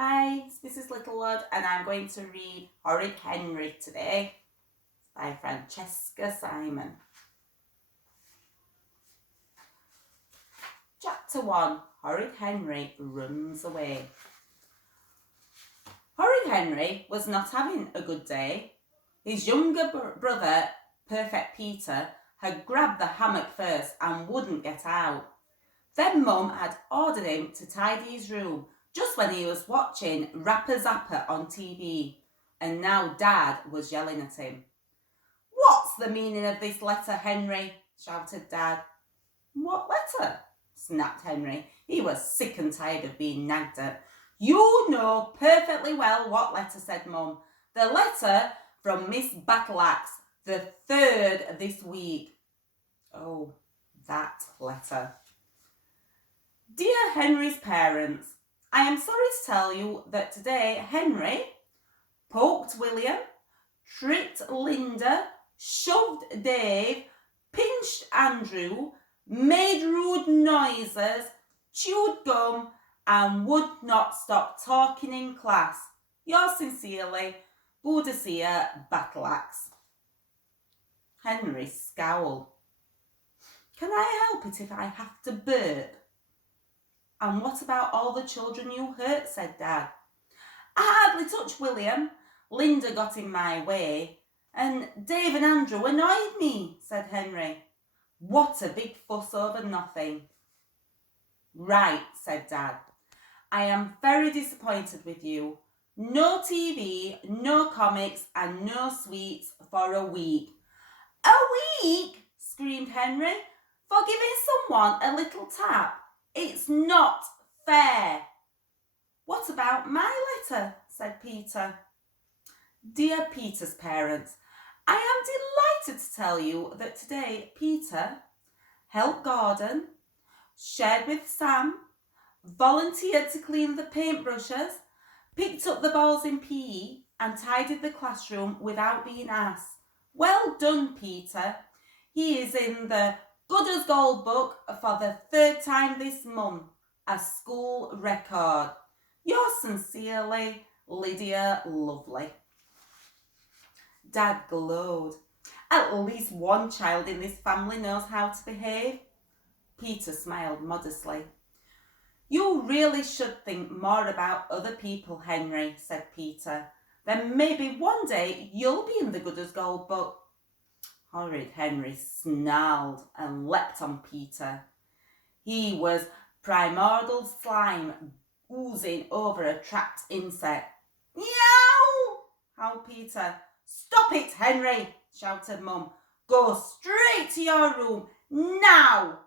Hi, this is Littlewood and I'm going to read Horrid Henry today by Francesca Simon. Chapter 1. Horrid Henry runs away. Horrid Henry was not having a good day. His younger brother, Perfect Peter, had grabbed the hammock first and wouldn't get out. Then Mum had ordered him to tidy his room just when he was watching Rapper Zapper on TV, and now Dad was yelling at him. "What's the meaning of this letter, Henry?" shouted Dad. "What letter?" snapped Henry. He was sick and tired of being nagged at. "You know perfectly well what letter," said Mum. "The letter from Miss Battleaxe, the 3rd this week." "Oh, that letter." Dear Henry's parents, I am sorry to tell you that today Henry poked William, tripped Linda, shoved Dave, pinched Andrew, made rude noises, chewed gum, and would not stop talking in class. Yours sincerely, Boudicea Battleaxe. Henry scowled. "Can I help it if I have to burp?" "And what about all the children you hurt?" said Dad. "I hardly touched William. Linda got in my way, and Dave and Andrew annoyed me," said Henry. "What a big fuss over nothing." "Right," said Dad. "I am very disappointed with you. No TV, no comics, and no sweets for a week." "A week?" screamed Henry. "For giving someone a little tap? It's not fair." "What about my letter?" said Peter. Dear Peter's parents, I am delighted to tell you that today Peter helped garden, shared with Sam, volunteered to clean the paintbrushes, picked up the balls in PE, and tidied the classroom without being asked. Well done, Peter. He is in the Good as Gold book for the 3rd time this month, a school record. Yours sincerely, Lydia Lovely. Dad glowed. At least one child in this family knows how to behave. Peter smiled modestly. You really should think more about other people, Henry, said Peter. Then maybe one day you'll be in the Good as Gold book. Horrid Henry snarled and leapt on Peter. He was primordial slime oozing over a trapped insect. Meow! howled Peter. Stop it, Henry, shouted Mum. Go straight to your room, now!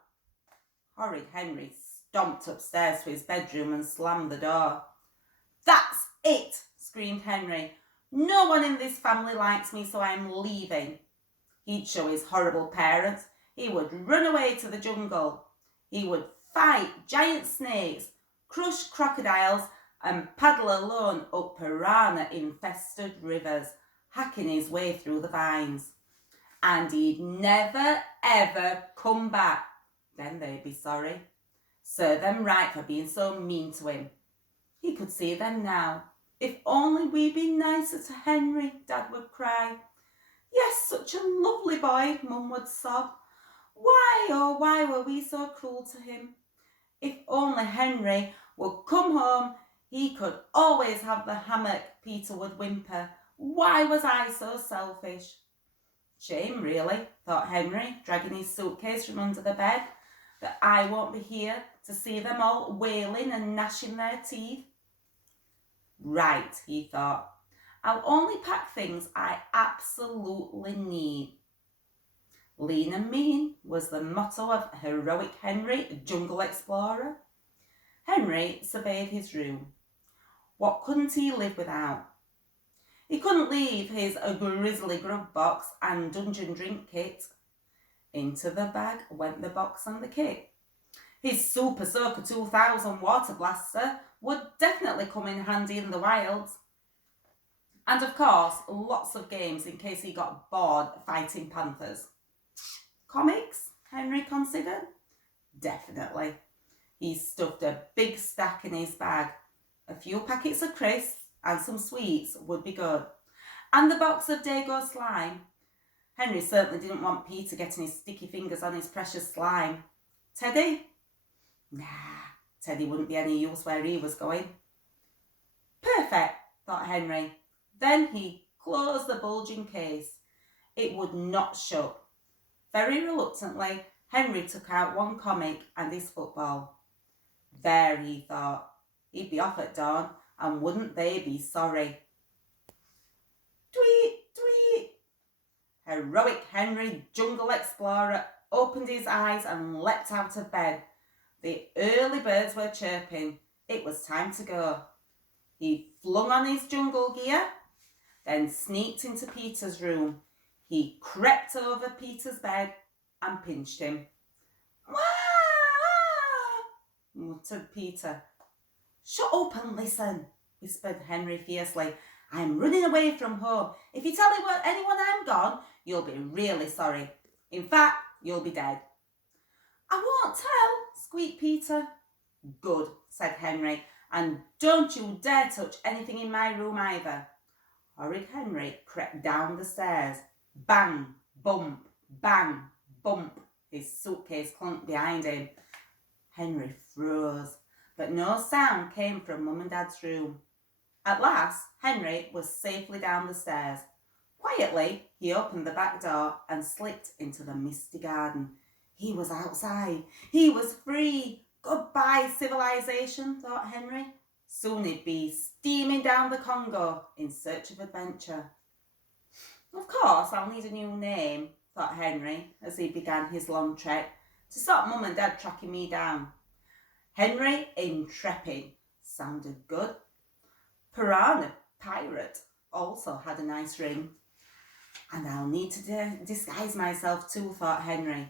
Horrid Henry stomped upstairs to his bedroom and slammed the door. That's it, screamed Henry. No one in this family likes me, so I'm leaving. He'd show his horrible parents. He would run away to the jungle. He would fight giant snakes, crush crocodiles, and paddle alone up piranha-infested rivers, hacking his way through the vines. And he'd never, ever come back. Then they'd be sorry. Serve them right for being so mean to him. He could see them now. If only we'd been nicer to Henry, Dad would cry. Yes, such a lovely boy, Mum would sob. Why, oh, why were we so cruel to him? If only Henry would come home, he could always have the hammock, Peter would whimper. Why was I so selfish? Shame, really, thought Henry, dragging his suitcase from under the bed, that I won't be here to see them all wailing and gnashing their teeth. Right, he thought. I'll only pack things I absolutely need. Lean and mean was the motto of heroic Henry, jungle explorer. Henry surveyed his room. What couldn't he live without? He couldn't leave his grizzly grub box and dungeon drink kit. Into the bag went the box and the kit. His Super Soaker 2000 water blaster would definitely come in handy in the wilds. And of course, lots of games in case he got bored fighting panthers. Comics, Henry considered? Definitely. He stuffed a big stack in his bag. A few packets of crisps and some sweets would be good. And the box of Dago slime. Henry certainly didn't want Peter getting his sticky fingers on his precious slime. Teddy? Nah, Teddy wouldn't be any use where he was going. Perfect, thought Henry. Then he closed the bulging case. It would not shut. Very reluctantly, Henry took out one comic and his football. There, he thought, he'd be off at dawn, and wouldn't they be sorry? Tweet, tweet. Heroic Henry, jungle explorer, opened his eyes and leapt out of bed. The early birds were chirping. It was time to go. He flung on his jungle gear, then sneaked into Peter's room. He crept over Peter's bed and pinched him. Wah! Muttered Peter. Shut up and listen, whispered Henry fiercely. I'm running away from home. If you tell anyone I'm gone, you'll be really sorry. In fact, you'll be dead. I won't tell, squeaked Peter. Good, said Henry, and don't you dare touch anything in my room either. Horrid Henry crept down the stairs. Bang, bump, bang, bump. His suitcase clunked behind him. Henry froze, but no sound came from Mum and Dad's room. At last, Henry was safely down the stairs. Quietly, he opened the back door and slipped into the misty garden. He was outside. He was free. Goodbye, civilization, thought Henry. Soon he'd be steaming down the Congo in search of adventure. Of course, I'll need a new name, thought Henry as he began his long trek, to stop Mum and Dad tracking me down. Henry Intrepid sounded good. Piranha Pirate also had a nice ring. And I'll need to disguise myself too, thought Henry.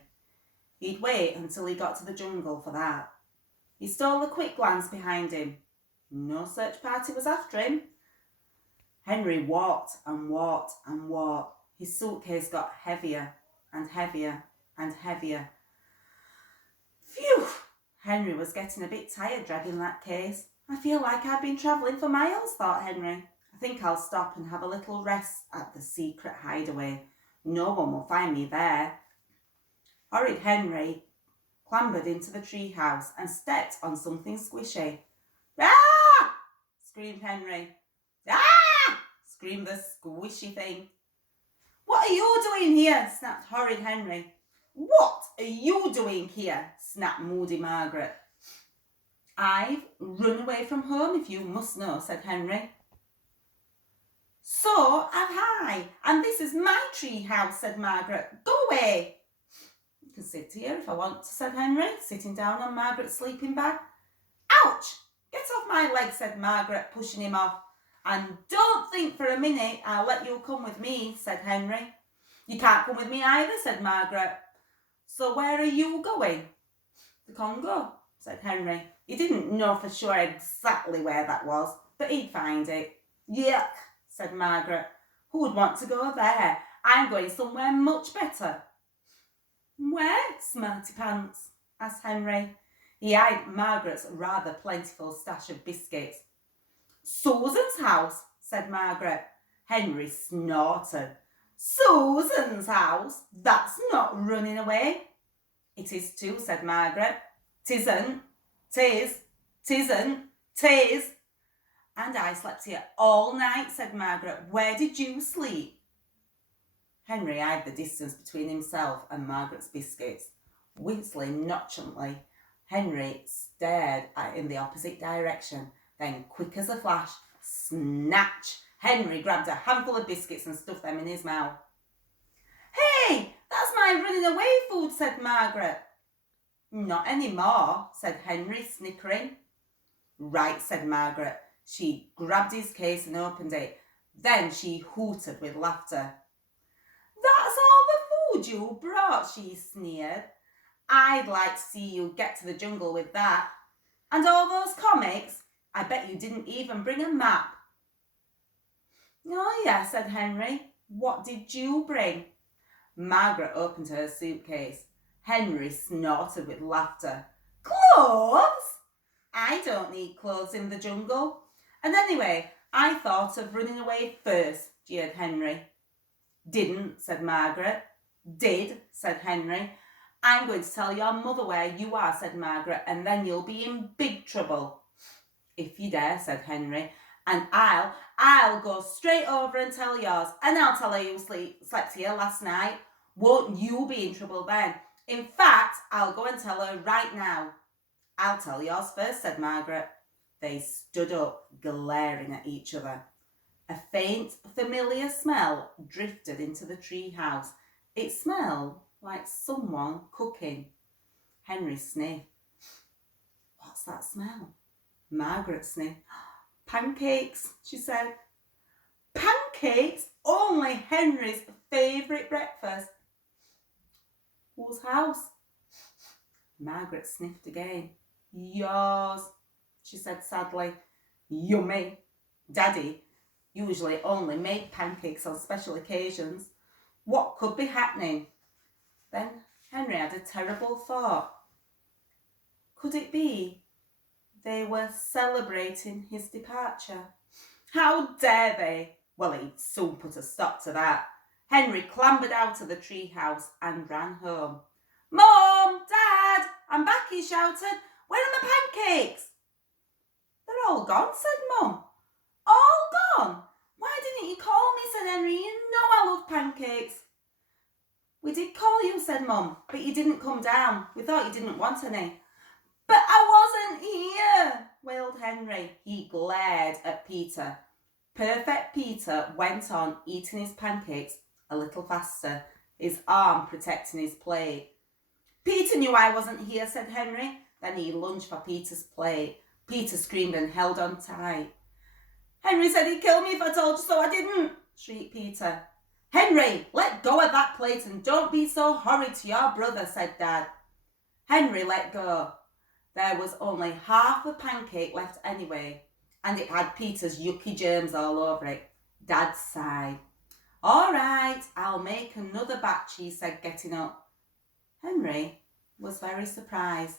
He'd wait until he got to the jungle for that. He stole a quick glance behind him. No search party was after him. Henry walked and walked and walked. His suitcase got heavier and heavier and heavier. Phew! Henry was getting a bit tired dragging that case. I feel like I've been travelling for miles, thought Henry. I think I'll stop and have a little rest at the secret hideaway. No one will find me there. Horrid Henry clambered into the treehouse and stepped on something squishy. Ah! Screamed Henry. Ah! Screamed the squishy thing. What are you doing here? Snapped Horrid Henry. What are you doing here? Snapped moody Margaret. I've run away from home, if you must know, said Henry. So have I, and this is my tree house, said Margaret. Go away. You can sit here if I want to, said Henry, sitting down on Margaret's sleeping bag. Ouch! Get off my leg, said Margaret, pushing him off. And don't think for a minute I'll let you come with me, said Henry. You can't come with me either, said Margaret. So where are you going? The Congo, said Henry. He didn't know for sure exactly where that was, but he'd find it. Yuck, said Margaret. Who would want to go there? I'm going somewhere much better. Where, smarty pants? Asked Henry. He eyed Margaret's rather plentiful stash of biscuits. Susan's house, said Margaret. Henry snorted. Susan's house? That's not running away. It is too, said Margaret. Tisn't, tis, tisn't, tis. And I slept here all night, said Margaret. Where did you sleep? Henry eyed the distance between himself and Margaret's biscuits. Whistling nonchalantly, Henry stared in the opposite direction. Then, quick as a flash, snatch! Henry grabbed a handful of biscuits and stuffed them in his mouth. Hey, that's my running away food, said Margaret. Not anymore, said Henry, snickering. Right, said Margaret. She grabbed his case and opened it. Then she hooted with laughter. That's all the food you brought, she sneered. I'd like to see you get to the jungle with that. And all those comics? I bet you didn't even bring a map. Oh, yeah, said Henry. What did you bring? Margaret opened her suitcase. Henry snorted with laughter. Clothes? I don't need clothes in the jungle. And anyway, I thought of running away first, jeered Henry. Didn't, said Margaret. Did, said Henry. I'm going to tell your mother where you are, said Margaret, and then you'll be in big trouble. If you dare, said Henry, and I'll go straight over and tell yours, and I'll tell her you slept here last night. Won't you be in trouble then? In fact, I'll go and tell her right now. I'll tell yours first, said Margaret. They stood up, glaring at each other. A faint, familiar smell drifted into the tree house. It smelled like someone cooking. Henry sniffed. What's that smell? Margaret sniffed. Pancakes, she said. Pancakes? Only Henry's favourite breakfast. Whose house? Margaret sniffed again. Yours, she said sadly. Yummy. Daddy usually only made pancakes on special occasions. What could be happening? Then Henry had a terrible thought. Could it be they were celebrating his departure? How dare they? Well, he'd soon put a stop to that. Henry clambered out of the tree house and ran home. Mom! Dad! I'm back, he shouted. Where are my pancakes? They're all gone, said Mum. All gone? Why didn't you call me, said Henry. You know I love pancakes. We did call you, said Mum, but you didn't come down. We thought you didn't want any. But I wasn't here, wailed Henry. He glared at Peter. Perfect Peter went on eating his pancakes a little faster, his arm protecting his plate. Peter knew I wasn't here, said Henry. Then he lunged for Peter's plate. Peter screamed and held on tight. Henry said he'd kill me if I told you so. I didn't, shrieked Peter. Henry, let go of that plate and don't be so horrid to your brother, said Dad. Henry let go. There was only half the pancake left anyway, and it had Peter's yucky germs all over it. Dad sighed. All right, I'll make another batch, he said, getting up. Henry was very surprised.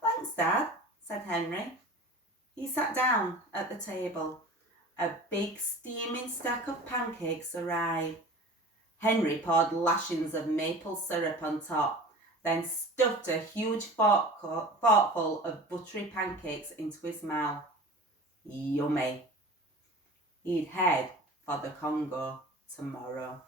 Thanks, Dad, said Henry. He sat down at the table. A big steaming stack of pancakes arrived. Henry poured lashings of maple syrup on top, then stuffed a huge forkful of buttery pancakes into his mouth. Yummy. He'd head for the Congo tomorrow.